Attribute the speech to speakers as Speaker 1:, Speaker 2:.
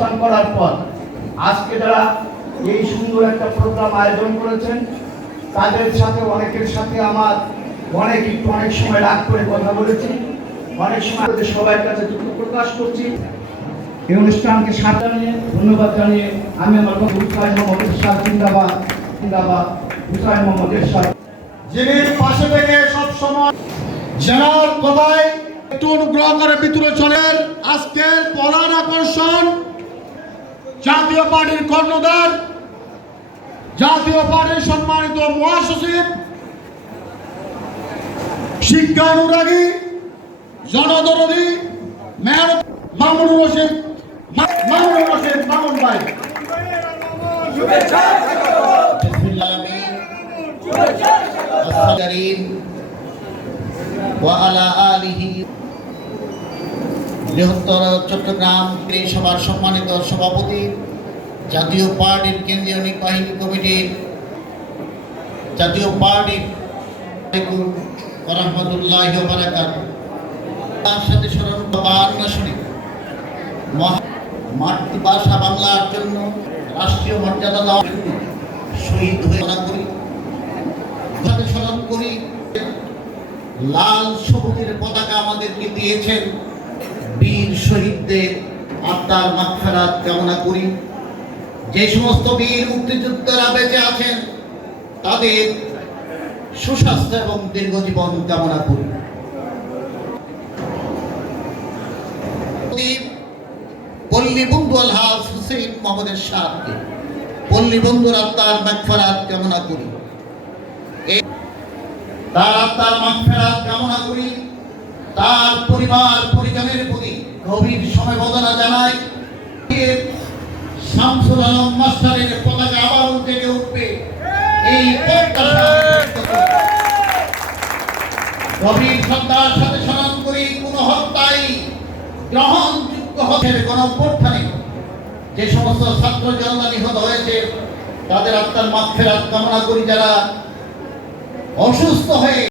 Speaker 1: অবস্থান করার পর আজকে যারা এই সুন্দর একটা প্রোগ্রাম আয়োজন করেছেন, তাদের সাথে, অনেকের সাথে আমার অনেক একটু অনেক সময় রাগ করে কথা বলেছি। অনেক সময় সবার কাছে দুঃখ প্রকাশ করছি। এই অনুষ্ঠানকে সাথ জানিয়ে ধন্যবাদ জানিয়ে আমি আমার হুসাইন মোহাম্মদ এরশাদ জিন্দাবাদ জিন্দাবাদ। হুসাইন মোহাম্মদ এরশাদ।
Speaker 2: যিনি পাশে থেকে সব সময় জেনার কথায় একটু অনুগ্রহ করে ভিতরে চলেন। আজকের প্রধান আকর্ষণ জাতীয় পার্টির কর্ণধার জাতীয় পার্টির সম্মানিত মহাসচিব শিক্ষা অনুরাগী জনদরদী মেয়র মামুনুর রশিদ মা- মামুনুর রশিদ মামুন ভাই
Speaker 3: العالمين الكريم وعلى آله বৃহত্তর চট্টগ্রাম সভার সম্মানিত সভাপতি, জাতীয় পার্টির কেন্দ্রীয় নির্বাহী কমিটির জাতীয় পার্টির রহমতুল্লাহ বারাকাত তার সাথে স্মরণ মাতৃভাষা বাংলার জন্য রাষ্ট্রীয় মর্যাদা দেওয়ার শহীদ হয়ে করি। স্মরণ করি, লাল সবুজের পতাকা আমাদেরকে দিয়েছেন বীর শহীদদের আত্মার মাগফিরাত কামনা করি। যে সমস্ত বীর মুক্তিযোদ্ধারা বেঁচে আছেন, তাদের সুস্বাস্থ্য এবং দীর্ঘজীবন কামনা করি। পল্লী বন্ধু আলহাজ হুসেইন মোহাম্মদের সাথে পল্লী বন্ধুর আত্মার কামনা করি। তার আত্মার মাগফিরাত কামনা করি, তার পরিবার গভীর সমবেদনা জানাই শামসুল আলম মাস্টারের পতাকা আবার জেগে উঠবে এই। গভীর শ্রদ্ধার সাথে স্মরণ করি, কোন হত্যাই গ্রহণযোগ্য অভ্যর্থানে যে সমস্ত ছাত্র জনতা নিহত হয়েছে, তাদের আত্মার মাক্ষের কামনা করি যারা অসুস্থ হয়ে